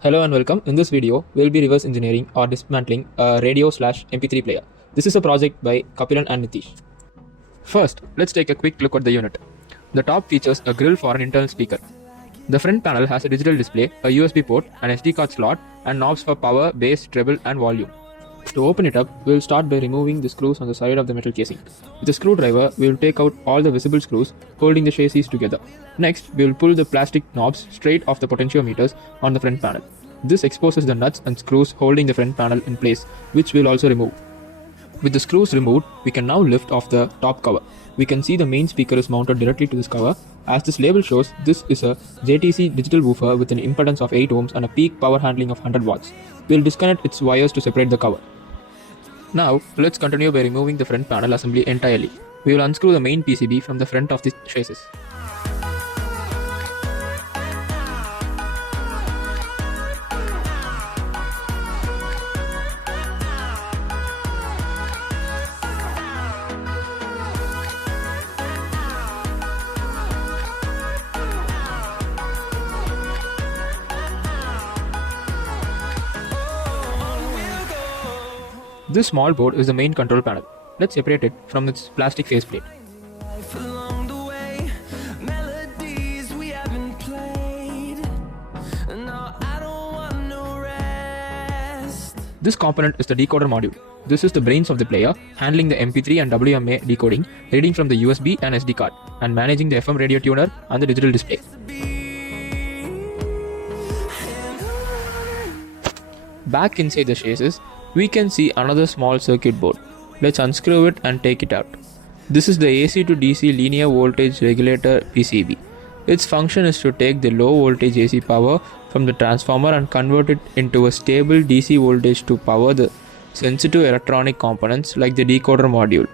Hello and welcome. In this video, we'll be reverse engineering or dismantling a radio/MP3 player. This is a project by Kapilan and Nithish. First, let's take a quick look at the unit. The top features a grill for an internal speaker. The front panel has a digital display, a USB port, an SD card slot, and knobs for power, bass, treble, and volume. To open it up, we'll start by removing the screws on the side of the metal casing. With a screwdriver, we'll take out all the visible screws holding the chassis together. Next, we'll pull the plastic knobs straight off the potentiometers on the front panel. This exposes the nuts and screws holding the front panel in place, which we'll also remove. With the screws removed, we can now lift off the top cover. We can see the main speaker is mounted directly to this cover. As this label shows, this is a JTC digital woofer with an impedance of 8 ohms and a peak power handling of 100 watts. We'll disconnect its wires to separate the cover. Now, let's continue by removing the front panel assembly entirely. We will unscrew the main PCB from the front of the chassis. This small board is the main control panel. Let's separate it from its plastic faceplate. This component is the decoder module. This is the brains of the player, handling the MP3 and WMA decoding, reading from the USB and SD card, and managing the FM radio tuner and the digital display. Back inside the chassis, we can see another small circuit board. Let's unscrew it and take it out. This is the AC to DC linear voltage regulator PCB. Its function is to take the low voltage AC power from the transformer and convert it into a stable DC voltage to power the sensitive electronic components like the decoder module.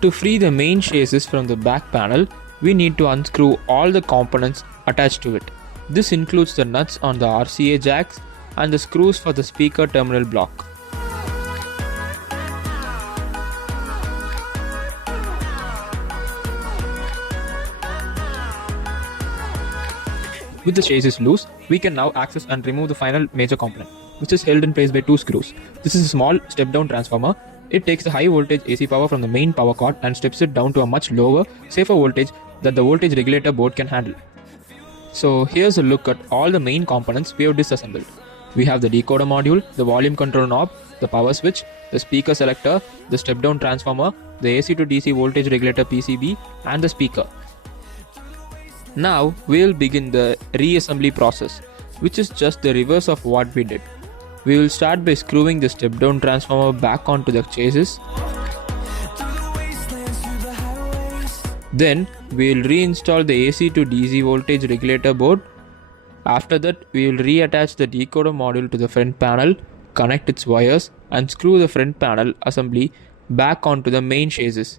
To free the main chassis from the back panel, we need to unscrew all the components attached to it. This includes the nuts on the RCA jacks and the screws for the speaker terminal block. With the chassis loose, we can now access and remove the final major component, which is held in place by two screws. This is a small step-down transformer. It takes the high voltage AC power from the main power cord and steps it down to a much lower, safer voltage that the voltage regulator board can handle. So here's a look at all the main components we have disassembled. We have the decoder module, the volume control knob, the power switch, the speaker selector, the step-down transformer, the AC to DC voltage regulator PCB, and the speaker. Now we'll begin the reassembly process, which is just the reverse of what we did. We will start by screwing the step-down transformer back onto the chassis. Then we will reinstall the AC to DC voltage regulator board. After that, we will reattach the decoder module to the front panel, connect its wires, and screw the front panel assembly back onto the main chassis.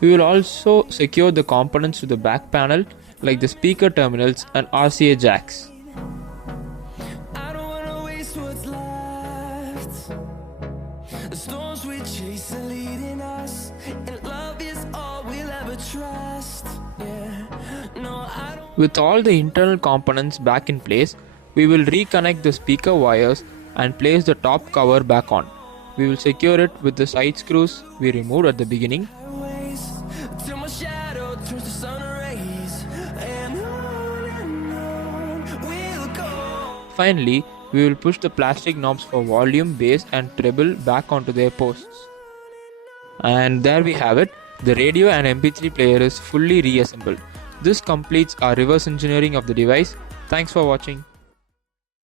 We will also secure the components to the back panel like the speaker terminals and RCA jacks. The storms we chase are leading us, and love is all we'll ever trust. With all the internal components back in place, we will reconnect the speaker wires and place the top cover back on. We will secure it with the side screws we removed at the beginning. Till my shadow turns to sun rays, and on we'll go. Finally, we will push the plastic knobs for volume, bass, and treble back onto their posts. And there we have it. The radio and MP3 player is fully reassembled. This completes our reverse engineering of the device. Thanks for watching.